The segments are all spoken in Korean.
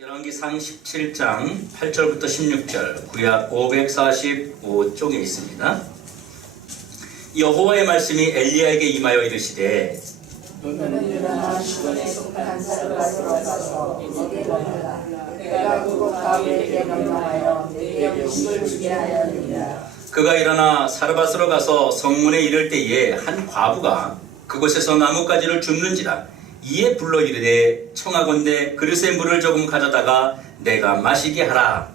열왕기상 17장 8절부터 16절 구약 545쪽에 있습니다. 여호와의 말씀이 엘리야에게 임하여 이르시되 너는 일어나 시돈에 속한 사르밧으로 가서 거기 머물라. 내가 그곳 아합에게 명령하여 내게 음식을 주게 하였느니라. 그가 일어나 사르밧으로 가서 성문에 이를 때에 한 과부가 그곳에서 나뭇가지를 줍는지라. 이에 불러 이르되 청하건대 그릇에 물을 조금 가져다가 내가 마시게 하라.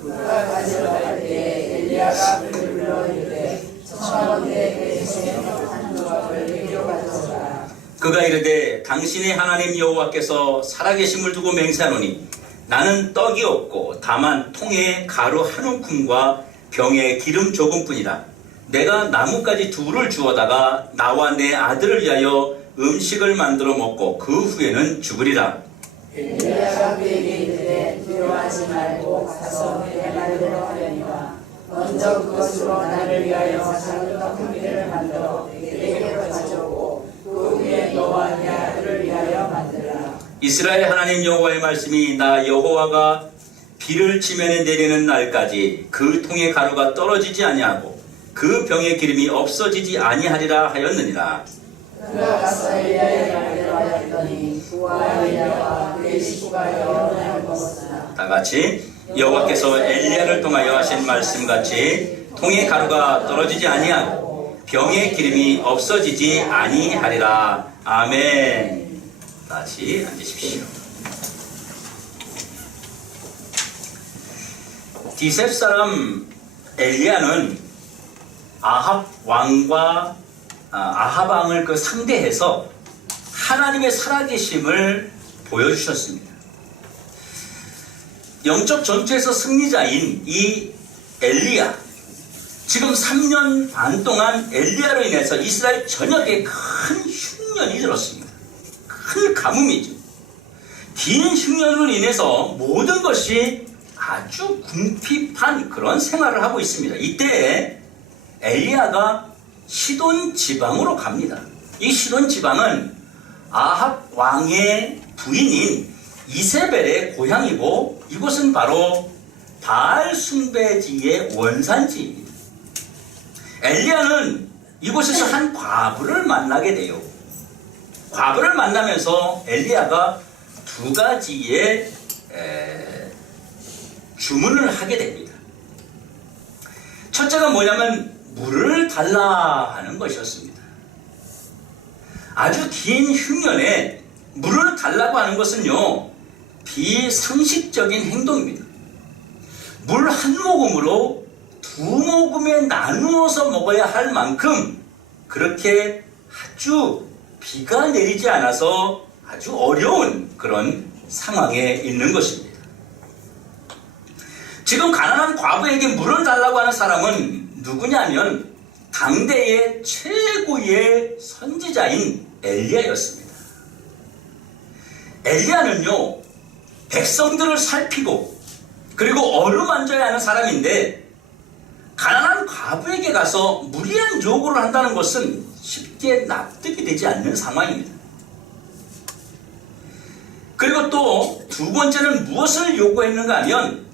그가 가지러 갈 때에 엘리야가 그를 불러 이르되 청하건대 그릇에 한 조각을 내게로 가져오라. 그가 이르되 당신의 하나님 여호와께서 살아계심을 두고 맹세하노니 나는 떡이 없고 다만 통에 가루 한 움큼과 병에 기름 조금뿐이라. 내가 나뭇가지 둘을 주워다가 나와 내 아들을 위하여 음식을 만들어 먹고 그 후에는 죽으리라. 엘리야가 그에게 이르되 두려워하지 말고 가서 내 말대로 하려니와 먼저 그것으로 나를 위하여 작은 떡 한 개를 만들어 내게로 가져오고 그 위에 너와 내 아들을 위하여 만들라. 이스라엘 하나님 여호와의 말씀이 나 여호와가 비를 지면에 내리는 날까지 그 통의 가루가 떨어지지 아니하고 그 병의 기름이 없어지지 아니하리라 하였느니라. 그가 가서 엘리야의 말대로 하였더니 그와 엘리야와 그의 식구가 여러 날을 먹었으나 다 같이 여호와께서 엘리야를 통하여 하신 말씀같이 통의 가루가 떨어지지 아니하고 병의 기름이 없어지지 아니하리라. 아멘. 다시 앉으십시오. 디셉 사람 엘리야는 아합 왕과 아합 왕을 상대해서 하나님의 살아계심을 보여주셨습니다. 영적 전투에서 승리자인 이 엘리야, 지금 3년 반 동안 엘리야로 인해서 이스라엘 전역에 큰 흉년이 들었습니다. 큰 가뭄이죠. 긴 흉년으로 인해서 모든 것이 아주 궁핍한 그런 생활을 하고 있습니다. 이때 엘리야가 시돈 지방으로 갑니다. 이 시돈 지방은 아합 왕의 부인인 이세벨의 고향이고 이곳은 바로 바알 숭배지의 원산지입니다. 엘리야는 이곳에서 한 과부를 만나게 돼요. 과부를 만나면서 엘리야가 두 가지의 주문을 하게 됩니다. 첫째가 뭐냐면 물을 달라 하는 것이었습니다. 아주 긴 흉년에 물을 달라고 하는 것은요, 비상식적인 행동입니다. 물 한 모금으로 두 모금에 나누어서 먹어야 할 만큼 그렇게 아주 비가 내리지 않아서 아주 어려운 그런 상황에 있는 것입니다. 지금 가난한 과부에게 물을 달라고 하는 사람은 누구냐면 당대의 최고의 선지자인 엘리야였습니다. 엘리야는요, 백성들을 살피고 그리고 어루만져야 하는 사람인데 가난한 과부에게 가서 무리한 요구를 한다는 것은 쉽게 납득이 되지 않는 상황입니다. 그리고 또 두 번째는 무엇을 요구했는가 하면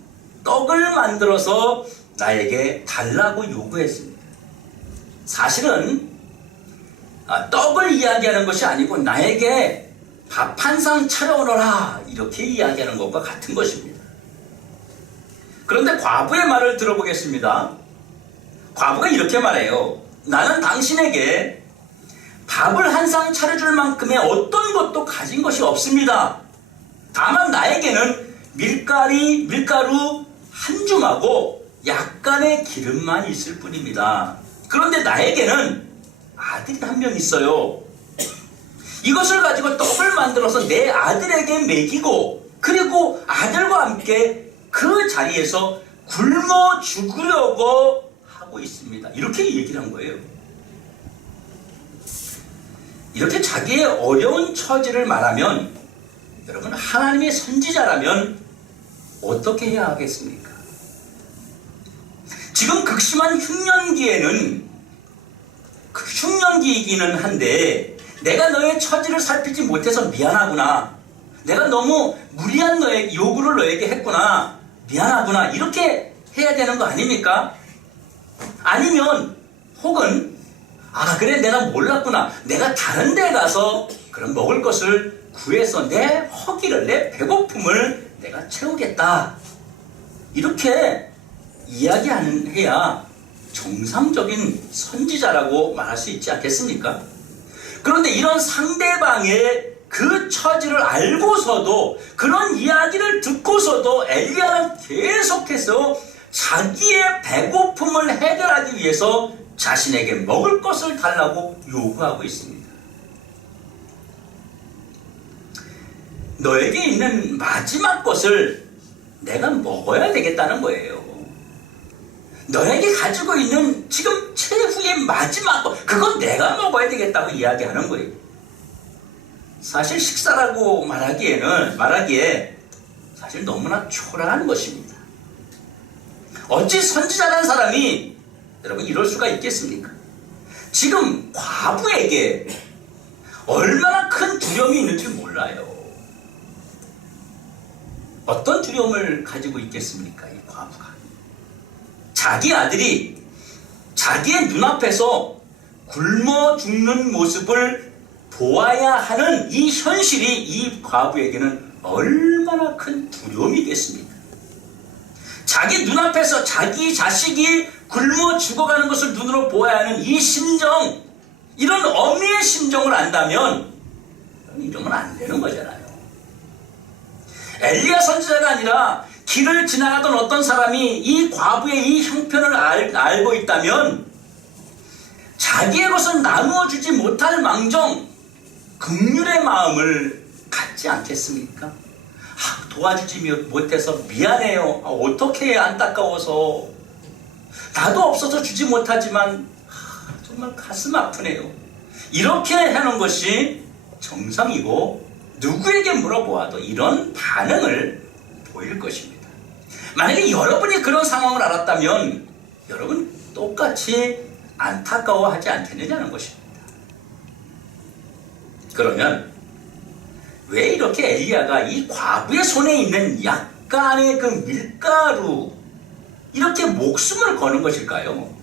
떡을 만들어서 나에게 달라고 요구했습니다. 사실은 떡을 이야기하는 것이 아니고 나에게 밥 한 상 차려오너라 이렇게 이야기하는 것과 같은 것입니다. 그런데 과부의 말을 들어보겠습니다. 과부가 이렇게 말해요. 나는 당신에게 밥을 한 상 차려줄 만큼의 어떤 것도 가진 것이 없습니다. 다만 나에게는 밀가루 한 줌하고 약간의 기름만 있을 뿐입니다. 그런데 나에게는 아들이 한 명 있어요. 이것을 가지고 떡을 만들어서 내 아들에게 먹이고 그리고 아들과 함께 그 자리에서 굶어 죽으려고 하고 있습니다. 이렇게 얘기를 한 거예요. 이렇게 자기의 어려운 처지를 말하면 여러분, 하나님의 선지자라면 어떻게 해야 하겠습니까? 지금 극심한 흉년기에는 흉년기이기는 한데 내가 너의 처지를 살피지 못해서 미안하구나. 내가 너무 무리한 요구를 너에게 했구나. 미안하구나. 이렇게 해야 되는 거 아닙니까? 아니면 혹은 그래 내가 몰랐구나. 내가 다른 데 가서 그런 먹을 것을 구해서 내 허기를, 내 배고픔을 내가 채우겠다. 이렇게 이야기해야 정상적인 선지자라고 말할 수 있지 않겠습니까? 그런데 이런 상대방의 그 처지를 알고서도, 그런 이야기를 듣고서도 엘리야는 계속해서 자기의 배고픔을 해결하기 위해서 자신에게 먹을 것을 달라고 요구하고 있습니다. 너에게 있는 마지막 것을 내가 먹어야 되겠다는 거예요. 너에게 가지고 있는 지금 최후의 마지막 것, 그건 내가 먹어야 되겠다고 이야기하는 거예요. 사실 식사라고 말하기에 사실 너무나 초라한 것입니다. 어찌 선지자라는 사람이 여러분 이럴 수가 있겠습니까? 지금 과부에게 얼마나 큰 두려움이 있는지 몰라요. 어떤 두려움을 가지고 있겠습니까? 이 과부가. 자기 아들이 자기의 눈앞에서 굶어 죽는 모습을 보아야 하는 이 현실이 이 과부에게는 얼마나 큰 두려움이겠습니까? 자기 눈앞에서 자기 자식이 굶어 죽어가는 것을 눈으로 보아야 하는 이 심정, 이런 어미의 심정을 안다면 이러면 안 되는 거잖아요. 엘리야 선지자가 아니라 길을 지나가던 어떤 사람이 이 과부의 이 형편을 알고 있다면 자기의 것을 나누어 주지 못할 망정 긍휼의 마음을 갖지 않겠습니까? 도와주지 못해서 미안해요. 어떻게 안타까워서. 나도 없어서 주지 못하지만 정말 가슴 아프네요. 이렇게 하는 것이 정상이고 누구에게 물어보아도 이런 반응을 보일 것입니다. 만약에 여러분이 그런 상황을 알았다면 여러분 똑같이 안타까워하지 않겠느냐는 것입니다. 그러면 왜 이렇게 엘리야가 이 과부의 손에 있는 약간의 그 밀가루, 이렇게 목숨을 거는 것일까요?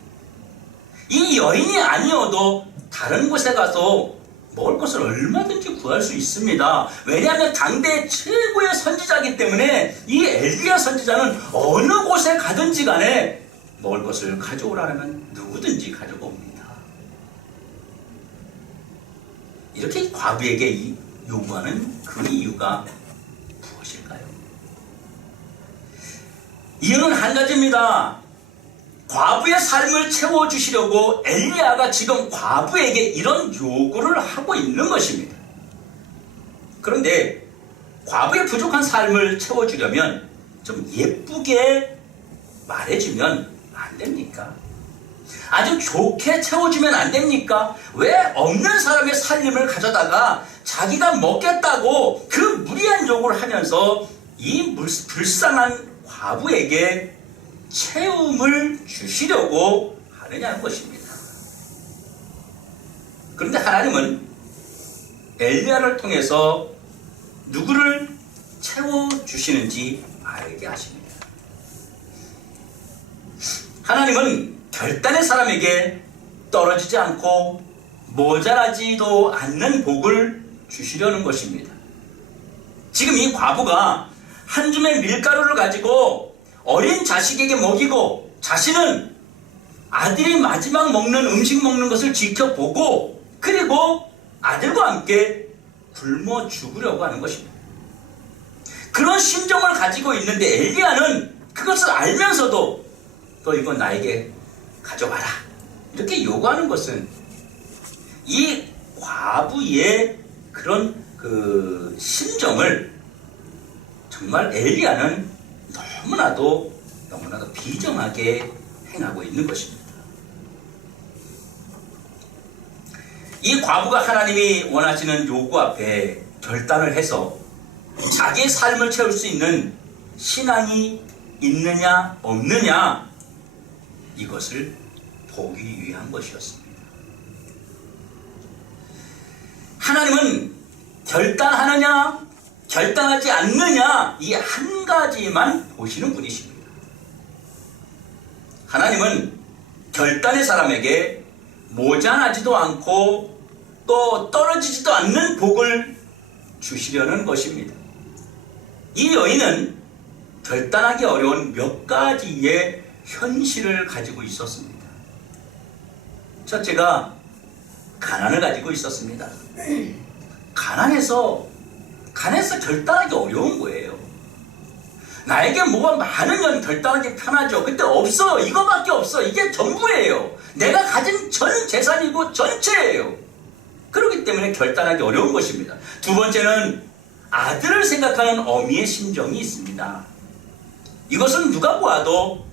이 여인이 아니어도 다른 곳에 가서 먹을 것을 얼마든지 구할 수 있습니다. 왜냐하면 당대 최고의 선지자이기 때문에 이 엘리야 선지자는 어느 곳에 가든지 간에 먹을 것을 가져오라면 누구든지 가지고 옵니다. 이렇게 과부에게 요구하는 그 이유가 무엇일까요? 이유는 한 가지입니다. 과부의 삶을 채워주시려고 엘리야가 지금 과부에게 이런 요구를 하고 있는 것입니다. 그런데 과부의 부족한 삶을 채워주려면 좀 예쁘게 말해주면 안 됩니까? 아주 좋게 채워주면 안 됩니까? 왜 없는 사람의 살림을 가져다가 자기가 먹겠다고 그 무리한 요구를 하면서 이 불쌍한 과부에게 채움을 주시려고 하느냐는 것입니다. 그런데 하나님은 엘리야를 통해서 누구를 채워주시는지 알게 하십니다. 하나님은 결단의 사람에게 떨어지지 않고 모자라지도 않는 복을 주시려는 것입니다. 지금 이 과부가 한 줌의 밀가루를 가지고 어린 자식에게 먹이고 자신은 아들이 마지막 먹는 음식 먹는 것을 지켜보고 그리고 아들과 함께 굶어 죽으려고 하는 것입니다. 그런 심정을 가지고 있는데 엘리야는 그것을 알면서도 너 이거 나에게 가져와라 이렇게 요구하는 것은 이 과부의 그런 그 심정을 정말 엘리야는 너무나도 비정하게 행하고 있는 것입니다. 이 과부가 하나님이 원하시는 요구 앞에 결단을 해서 자기의 삶을 채울 수 있는 신앙이 있느냐 없느냐 이것을 보기 위한 것이었습니다. 하나님은 결단하느냐 결단하지 않느냐, 이 한 가지만 보시는 분이십니다. 하나님은 결단의 사람에게 모자라지도 않고 또 떨어지지도 않는 복을 주시려는 것입니다. 이 여인은 결단하기 어려운 몇 가지의 현실을 가지고 있었습니다. 첫째가 가난을 가지고 있었습니다. 가난해서 결단하기 어려운 거예요. 나에게 뭐가 많으면 결단하기 편하죠. 근데 없어. 이거밖에 없어. 이게 전부예요. 내가 가진 전 재산이고 전체예요. 그렇기 때문에 결단하기 어려운 것입니다. 두 번째는 아들을 생각하는 어미의 심정이 있습니다. 이것은 누가 보아도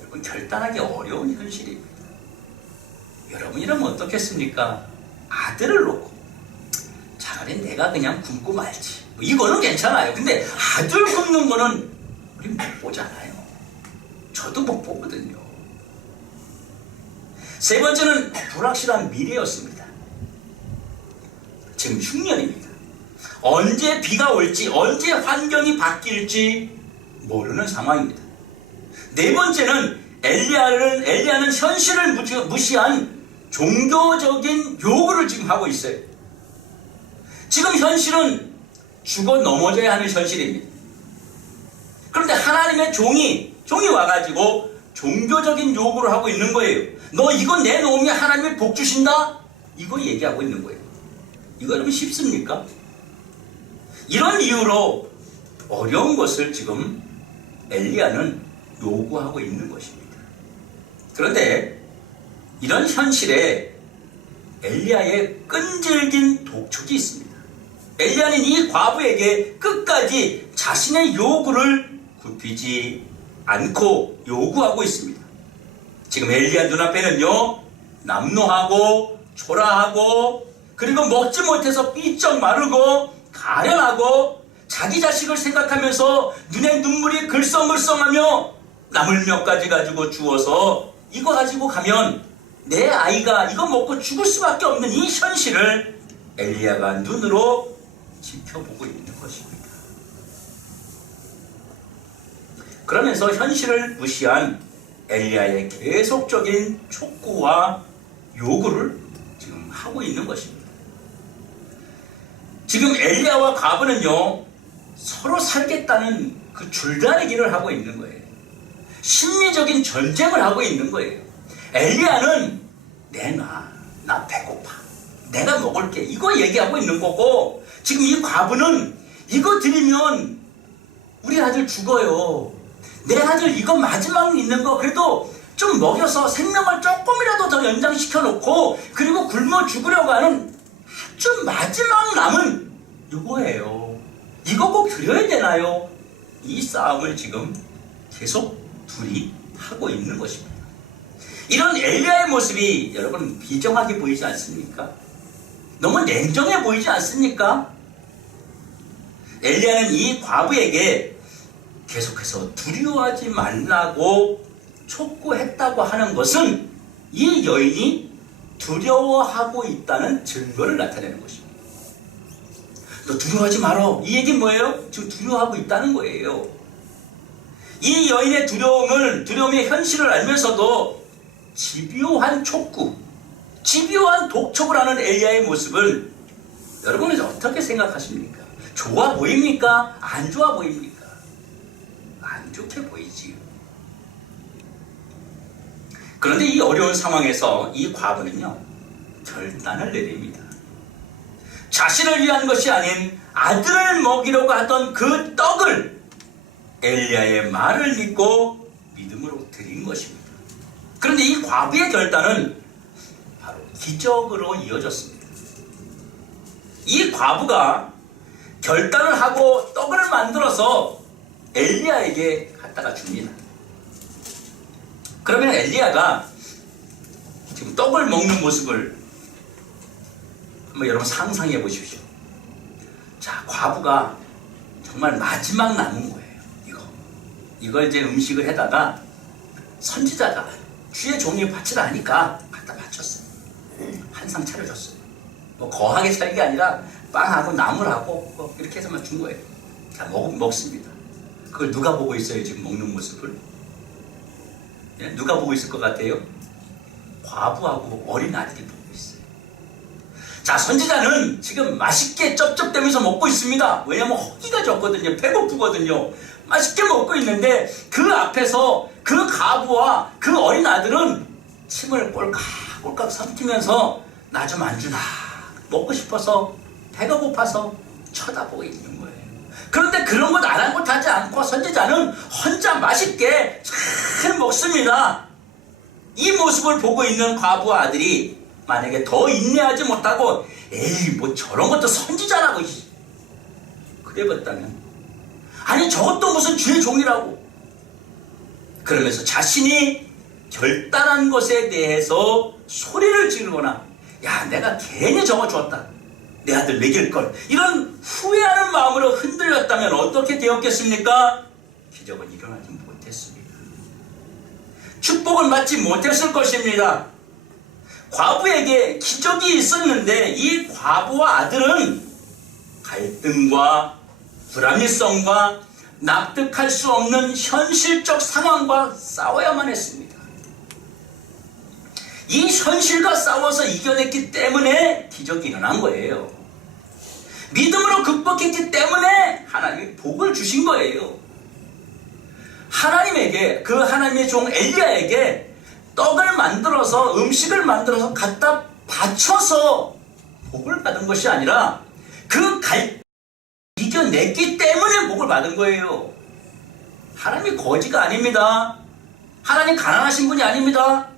여러분 결단하기 어려운 현실입니다. 여러분이라면 어떻겠습니까? 아들을 놓고 차라리 내가 그냥 굶고 말지. 이거는 괜찮아요. 근데 아들 굶는 거는 우리 못 보잖아요. 저도 못 보거든요. 세 번째는 불확실한 미래였습니다. 지금 흉년입니다. 언제 비가 올지, 언제 환경이 바뀔지 모르는 상황입니다. 네 번째는 엘리야는 현실을 무시한 종교적인 요구를 지금 하고 있어요. 지금 현실은 죽어 넘어져야 하는 현실입니다. 그런데 하나님의 종이 와가지고 종교적인 요구를 하고 있는 거예요. 너 이거 내놓으면 하나님이 복 주신다? 이거 얘기하고 있는 거예요. 이거 여러분 쉽습니까? 이런 이유로 어려운 것을 지금 엘리야는 요구하고 있는 것입니다. 그런데 이런 현실에 엘리야의 끈질긴 독촉이 있습니다. 엘리야는 이 과부에게 끝까지 자신의 요구를 굽히지 않고 요구하고 있습니다. 지금 엘리야 눈앞에는요, 남노하고 초라하고 그리고 먹지 못해서 삐쩍 마르고 가련하고 자기 자식을 생각하면서 눈에 눈물이 글썽글썽하며 나물 몇 가지 가지고 주워서 이거 가지고 가면 내 아이가 이거 먹고 죽을 수밖에 없는 이 현실을 엘리야가 눈으로 지켜보고 있는 것입니다. 그러면서 현실을 무시한 엘리야의 계속적인 촉구와 요구를 지금 하고 있는 것입니다. 지금 엘리야와 과부는요, 서로 살겠다는 그 줄다리기를 하고 있는 거예요. 심리적인 전쟁을 하고 있는 거예요. 엘리야는 나 배고파. 내가 먹을게. 이거 얘기하고 있는 거고, 지금 이 과부는 이거 드리면 우리 아들 죽어요. 내 아들 이거 마지막 있는 거 그래도 좀 먹여서 생명을 조금이라도 더 연장시켜 놓고 그리고 굶어 죽으려고 하는 아주 마지막 남은 이거예요. 이거 꼭 드려야 되나요? 이 싸움을 지금 계속 둘이 하고 있는 것입니다. 이런 엘리야의 모습이 여러분 비정하게 보이지 않습니까? 너무 냉정해 보이지 않습니까? 엘리야는 이 과부에게 계속해서 두려워하지 말라고 촉구했다고 하는 것은 이 여인이 두려워하고 있다는 증거를 나타내는 것입니다. 너 두려워하지 말어. 이 얘기는 뭐예요? 지금 두려워하고 있다는 거예요. 이 여인의 두려움의 현실을 알면서도 집요한 촉구, 집요한 독촉을 하는 엘리야의 모습을 여러분은 어떻게 생각하십니까? 좋아 보입니까? 안 좋아 보입니까? 안 좋게 보이지요. 그런데 이 어려운 상황에서 이 과부는요, 결단을 내립니다. 자신을 위한 것이 아닌 아들을 먹이려고 하던 그 떡을 엘리야의 말을 믿고 믿음으로 드린 것입니다. 그런데 이 과부의 결단은 바로 기적으로 이어졌습니다. 이 과부가 결단을 하고 떡을 만들어서 엘리야에게 갖다가 줍니다. 그러면 엘리야가 지금 떡을 먹는 모습을 한번 여러분 상상해 보십시오. 자, 과부가 정말 마지막 남은 거예요. 이걸 이제 음식을 해다가 선지자가 주의 종이 바치라 하니까 갖다 바쳤어요. 한 상 차려줬어요. 뭐 거하게 차린 게 아니라 빵하고 나물하고 이렇게 해서만 준 거예요. 자, 먹습니다. 그걸 누가 보고 있어요? 지금 먹는 모습을? 예? 누가 보고 있을 것 같아요? 과부하고 어린 아들이 보고 있어요. 자, 선지자는 지금 맛있게 쩝쩝대면서 먹고 있습니다. 왜냐면 허기가 졌거든요. 배고프거든요. 맛있게 먹고 있는데 그 앞에서 그 과부와 그 어린 아들은 침을 꼴깍꼴깍 삼키면서 나 좀 안 주나, 먹고 싶어서 배가 고파서 쳐다보고 있는 거예요. 그런데 그런 것 아랑곳하지 않고 선지자는 혼자 맛있게 잘 먹습니다. 이 모습을 보고 있는 과부와 아들이 만약에 더 인내하지 못하고 에이 뭐 저런 것도 선지자라고 그래봤다면, 아니 저것도 무슨 주의 종이라고 그러면서 자신이 결단한 것에 대해서 소리를 지르거나 야 내가 괜히 저거 줬다, 내 아들 먹일걸, 이런 후회하는 마음으로 흔들렸다면 어떻게 되었겠습니까? 기적은 일어나지 못했습니다. 축복을 받지 못했을 것입니다. 과부에게 기적이 있었는데 이 과부와 아들은 갈등과 불합리성과 납득할 수 없는 현실적 상황과 싸워야만 했습니다. 이 현실과 싸워서 이겨냈기 때문에 기적이 일어난 거예요. 믿음으로 극복했기 때문에 하나님이 복을 주신 거예요. 하나님에게, 그 하나님의 종 엘리야에게 떡을 만들어서, 음식을 만들어서 갖다 바쳐서 복을 받은 것이 아니라 그 갈등을 이겨냈기 때문에 복을 받은 거예요. 하나님이 거지가 아닙니다. 하나님 가난하신 분이 아닙니다.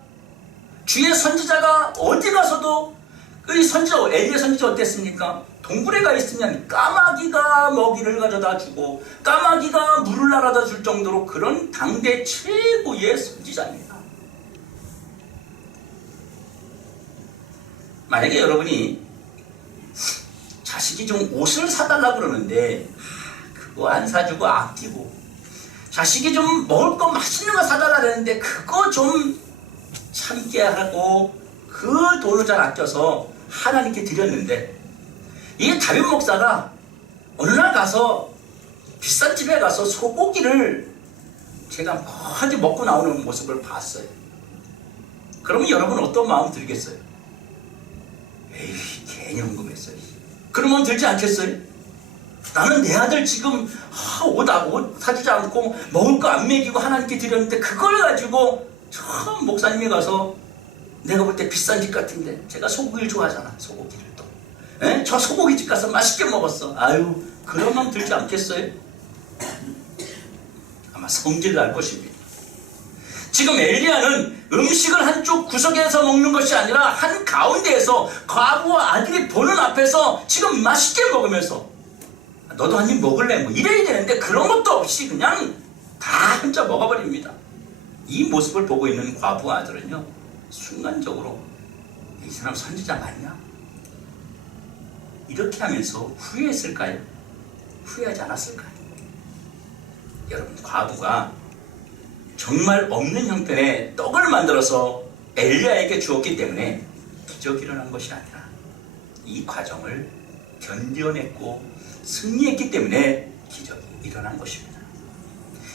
주의 선지자가 어디 가서도 그 선지자, 엘리야 선지자 어땠습니까? 동굴에 가 있으면 까마귀가 먹이를 가져다 주고 까마귀가 물을 날아다 줄 정도로 그런 당대 최고의 선지자입니다. 만약에 여러분이 자식이 좀 옷을 사달라 그러는데 그거 안 사주고 아끼고, 자식이 좀 먹을 거 맛있는 거 사달라 그러는데 그거 좀 참게 하고 그 돈을 잘 아껴서 하나님께 드렸는데, 이 다윗 목사가 어느 날 가서 비싼 집에 가서 소고기를 제가 많이 먹고 나오는 모습을 봤어요. 그러면 여러분 어떤 마음 들겠어요? 에이 괜히 궁금했어요. 그런 마음 들지 않겠어요? 나는 내 아들 지금 옷 사주지 않고 먹을 거 안 먹이고 하나님께 드렸는데 그걸 가지고 처음 목사님이 가서 내가 볼 때 비싼 집 같은데, 제가 소고기를 좋아하잖아. 소고기를 또 저 소고기집 가서 맛있게 먹었어. 아유 그런 마음 들지 않겠어요? 아마 성질을 알 것입니다. 지금 엘리야는 음식을 한쪽 구석에서 먹는 것이 아니라 한 가운데에서 과부와 아들이 보는 앞에서 지금 맛있게 먹으면서 너도 한 입 먹을래? 뭐 이래야 되는데 그런 것도 없이 그냥 다 혼자 먹어버립니다. 이 모습을 보고 있는 과부와 아들은요, 순간적으로 이 사람 선지자 맞냐? 이렇게 하면서 후회했을까요? 후회하지 않았을까요? 여러분, 과부가 정말 없는 형편의 떡을 만들어서 엘리야에게 주었기 때문에 기적이 일어난 것이 아니라 이 과정을 견뎌냈고 승리했기 때문에 기적이 일어난 것입니다.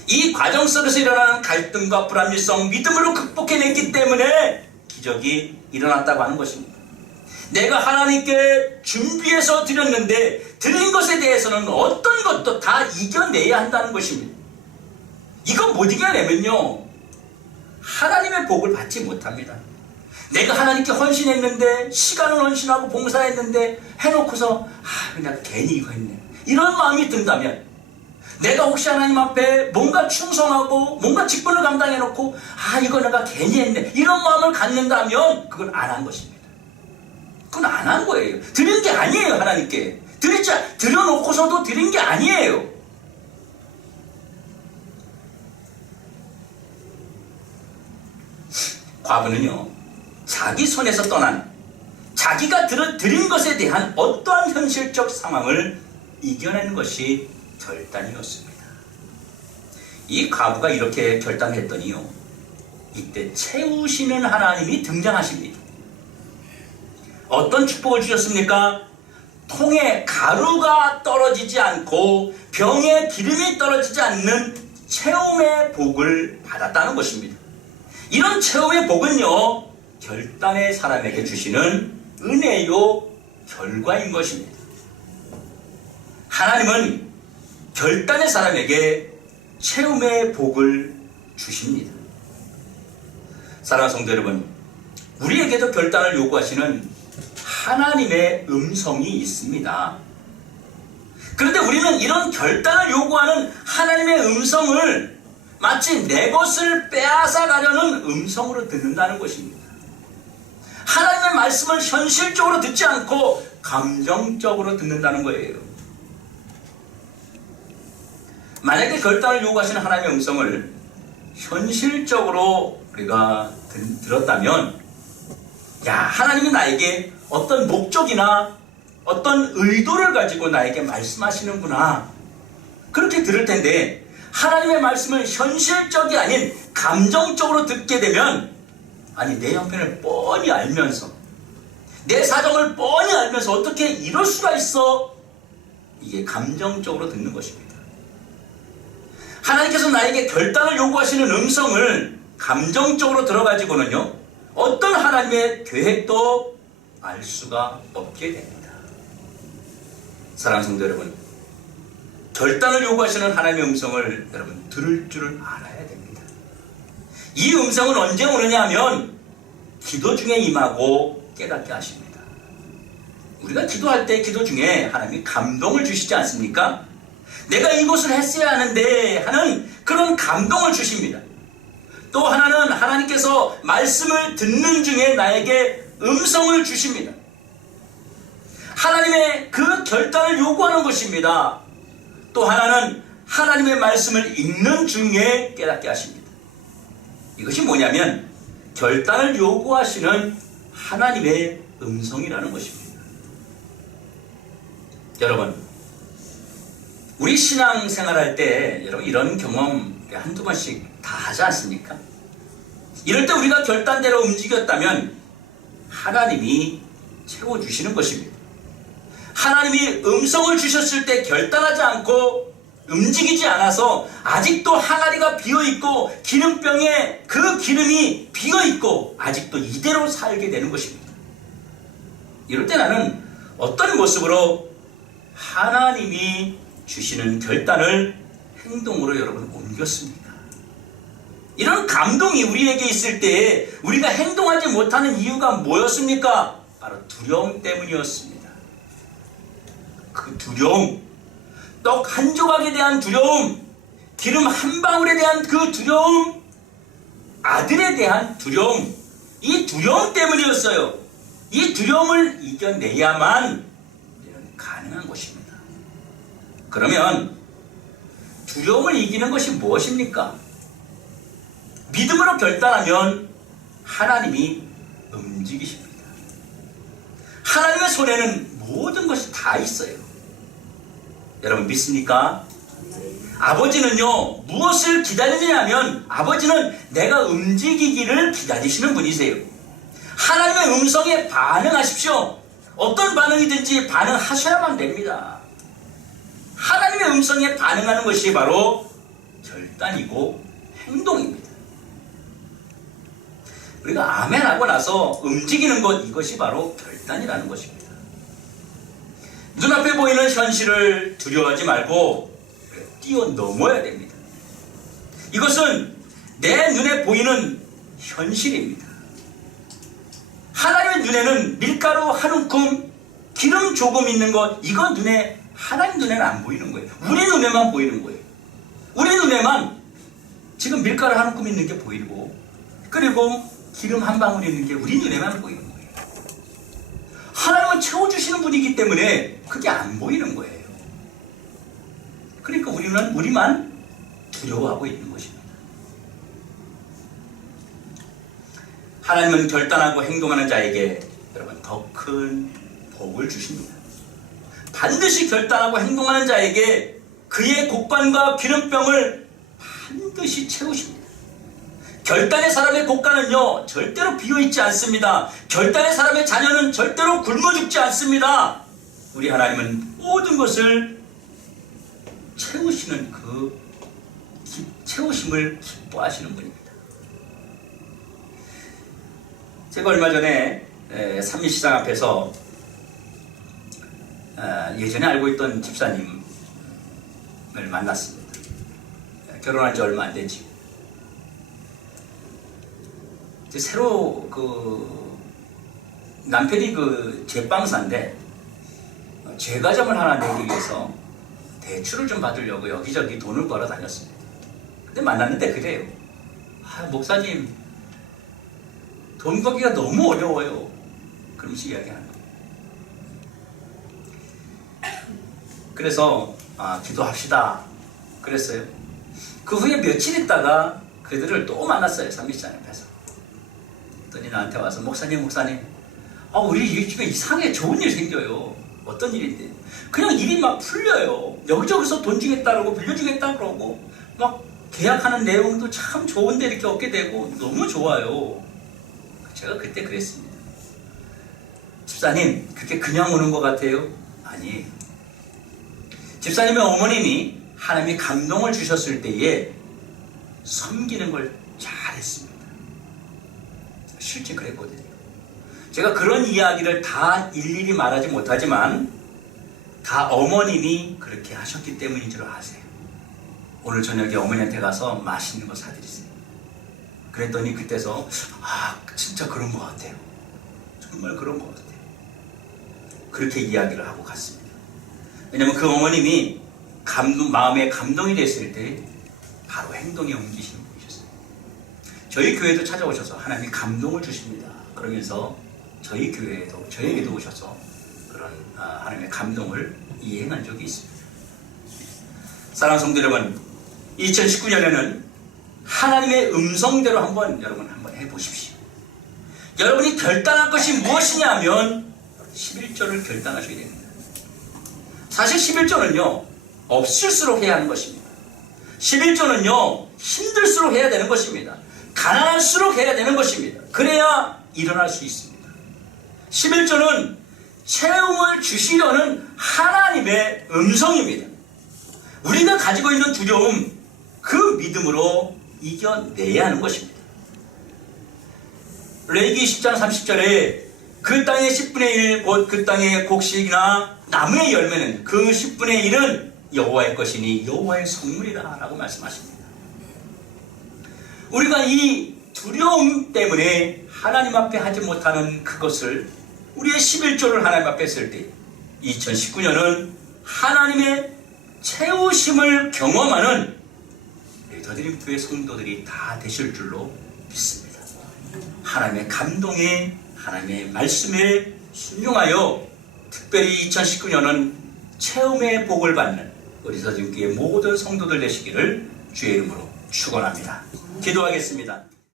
이 과정 속에서 일어나는 갈등과 불합리성, 믿음으로 극복해냈기 때문에 기적이 일어났다고 하는 것입니다. 내가 하나님께 준비해서 드렸는데 드린 것에 대해서는 어떤 것도 다 이겨내야 한다는 것입니다. 이거 못 이겨내면요, 하나님의 복을 받지 못합니다. 내가 하나님께 헌신했는데, 시간을 헌신하고 봉사했는데 해놓고서 내가 괜히 이거 했네, 이런 마음이 든다면, 내가 혹시 하나님 앞에 뭔가 충성하고 뭔가 직분을 감당해놓고 이거 내가 괜히 했네, 이런 마음을 갖는다면 그건 안 한 것입니다. 그건 안 한 거예요. 드린 게 아니에요. 하나님께 드려놓고서도 드린 게 아니에요. 과부는요, 자기 손에서 떠난, 자기가 드린 것에 대한 어떠한 현실적 상황을 이겨내는 것이 결단이었습니다. 이 과부가 이렇게 결단했더니요, 이때 채우시는 하나님이 등장하십니다. 어떤 축복을 주셨습니까? 통에 가루가 떨어지지 않고 병에 기름이 떨어지지 않는 체험의 복을 받았다는 것입니다. 이런 체험의 복은요, 결단의 사람에게 주시는 은혜요 결과인 것입니다. 하나님은 결단의 사람에게 체험의 복을 주십니다. 사랑하는 성도 여러분, 우리에게도 결단을 요구하시는 하나님의 음성이 있습니다. 그런데 우리는 이런 결단을 요구하는 하나님의 음성을 마치 내 것을 빼앗아 가려는 음성으로 듣는다는 것입니다. 하나님의 말씀을 현실적으로 듣지 않고 감정적으로 듣는다는 거예요. 만약에 결단을 요구하시는 하나님의 음성을 현실적으로 우리가 들었다면, 야, 하나님이 나에게 어떤 목적이나 어떤 의도를 가지고 나에게 말씀하시는구나, 그렇게 들을 텐데, 하나님의 말씀을 현실적이 아닌 감정적으로 듣게 되면, 아니, 내 형편을 뻔히 알면서, 내 사정을 뻔히 알면서 어떻게 이럴 수가 있어? 이게 감정적으로 듣는 것입니다. 하나님께서 나에게 결단을 요구하시는 음성을 감정적으로 들어가지고는요, 어떤 하나님의 계획도 알 수가 없게 됩니다. 사랑하는 성도 여러분, 결단을 요구하시는 하나님의 음성을 여러분 들을 줄 알아야 됩니다. 이 음성은 언제 오느냐 하면 기도 중에 임하고 깨닫게 하십니다. 우리가 기도할 때 기도 중에 하나님이 감동을 주시지 않습니까? 내가 이것을 했어야 하는데 하는 그런 감동을 주십니다. 또 하나는 하나님께서 말씀을 듣는 중에 나에게 음성을 주십니다. 하나님의 그 결단을 요구하는 것입니다. 또 하나는 하나님의 말씀을 읽는 중에 깨닫게 하십니다. 이것이 뭐냐면 결단을 요구하시는 하나님의 음성이라는 것입니다. 여러분, 우리 신앙생활할 때 여러분 이런 경험 한두 번씩 다 하지 않습니까? 이럴 때 우리가 결단대로 움직였다면 하나님이 채워주시는 것입니다. 하나님이 음성을 주셨을 때 결단하지 않고 움직이지 않아서 아직도 항아리가 비어있고 기름병에 그 기름이 비어있고 아직도 이대로 살게 되는 것입니다. 이럴 때 나는 어떤 모습으로 하나님이 주시는 결단을 행동으로 여러분 옮겼습니다. 이런 감동이 우리에게 있을 때 우리가 행동하지 못하는 이유가 뭐였습니까? 바로 두려움 때문이었습니다. 그 두려움, 떡 한 조각에 대한 두려움, 기름 한 방울에 대한 그 두려움, 아들에 대한 두려움, 이 두려움 때문이었어요. 이 두려움을 이겨내야만 가능한 것입니다. 그러면 두려움을 이기는 것이 무엇입니까? 믿음으로 결단하면 하나님이 움직이십니다. 하나님의 손에는 모든 것이 다 있어요. 여러분 믿습니까? 아버지는요, 무엇을 기다리느냐면 아버지는 내가 움직이기를 기다리시는 분이세요. 하나님의 음성에 반응하십시오. 어떤 반응이든지 반응하셔야만 됩니다. 하나님의 음성에 반응하는 것이 바로 결단이고 행동입니다. 우리가 아멘 하고 나서 움직이는 것, 이것이 바로 결단이라는 것입니다. 눈앞에 보이는 현실을 두려워하지 말고 뛰어넘어야 됩니다. 이것은 내 눈에 보이는 현실입니다. 하나님의 눈에는 밀가루 한 움큼, 기름 조금 있는 것, 이건 하나님 눈에는 안 보이는 거예요. 우리 눈에만 보이는 거예요. 우리 눈에만 지금 밀가루 한 움큼 있는 게 보이고, 그리고 기름 한 방울 있는 게 우리 눈에만 보이는 거예요. 하나님은 채워주시는 분이기 때문에 그게 안 보이는 거예요. 그러니까 우리만 두려워하고 있는 것입니다. 하나님은 결단하고 행동하는 자에게 여러분 더 큰 복을 주십니다. 반드시 결단하고 행동하는 자에게 그의 곡간과 기름병을 반드시 채우십니다. 결단의 사람의 곡간은요 절대로 비어있지 않습니다. 결단의 사람의 자녀는 절대로 굶어 죽지 않습니다. 우리 하나님은 모든 것을 채우시는 채우심을 기뻐하시는 분입니다. 제가 얼마 전에 삼미시장 앞에서 예전에 알고 있던 집사님을 만났습니다. 결혼한 지 얼마 안 된 친구. 새로 남편이 제빵사인데 제과점을 하나 내기 위해서 대출을 좀 받으려고 여기저기 돈을 벌어 다녔습니다. 근데 만났는데 그래요. 목사님, 돈 벌기가 너무 어려워요. 그러면서 이야기하는 거예요. 그래서 기도합시다 그랬어요. 그 후에 며칠 있다가 그들을 또 만났어요. 삼미시장 앞에서. 그랬더니 나한테 와서 목사님 우리 집에 이상하게 좋은 일 생겨요. 어떤 일인데? 그냥 일이 막 풀려요. 여기저기서 돈 주겠다고 빌려주겠다 그러고 막 계약하는 내용도 참 좋은데 이렇게 얻게 되고 너무 좋아요. 제가 그때 그랬습니다. 집사님, 그게 그냥 오는 것 같아요? 아니, 집사님의 어머님이 하나님이 감동을 주셨을 때에 섬기는 걸 잘했습니다. 실제 그랬거든요. 제가 그런 이야기를 다 일일이 말하지 못하지만 다 어머님이 그렇게 하셨기 때문인 줄 아세요. 오늘 저녁에 어머니한테 가서 맛있는 거 사드리세요. 그랬더니 그때서 진짜 그런 것 같아요. 정말 그런 것 같아요. 그렇게 이야기를 하고 갔습니다. 왜냐하면 그 어머님이 마음에 감동이 됐을 때 바로 행동에 옮기시는 분이셨어요. 저희 교회도 찾아오셔서 하나님이 감동을 주십니다. 그러면서 저희 교회에도 저에게도 오셔서 그런 하나님의 감동을 이행한 적이 있습니다. 사랑하는 성도 여러분, 2019년에는 하나님의 음성대로 여러분 한번 해보십시오. 여러분이 결단할 것이 무엇이냐면 11조를 결단하셔야 됩니다. 사실 11조는요 없을수록 해야 하는 것입니다. 11조는요 힘들수록 해야 되는 것입니다. 가난할수록 해야 되는 것입니다. 그래야 일어날 수 있습니다. 11조는 체험을 주시려는 하나님의 음성입니다. 우리가 가지고 있는 두려움, 그 믿음으로 이겨내야 하는 것입니다. 레위기 10장 30절에 그 땅의 10분의 1, 곧 그 땅의 곡식이나 나무의 열매는 그 10분의 1은 여호와의 것이니 여호와의 성물이라 라고 말씀하십니다. 우리가 이 두려움 때문에 하나님 앞에 하지 못하는 그것을 우리의 11조를 하나님 앞에 했을 때 2019년은 하나님의 채우심을 경험하는 더드림 교회 성도들이 다 되실 줄로 믿습니다. 하나님의 감동에 하나님의 말씀에 순종하여 특별히 2019년은 체험의 복을 받는 우리 더드림 교회 모든 성도들 되시기를 주의 이름으로 축원합니다. 기도하겠습니다.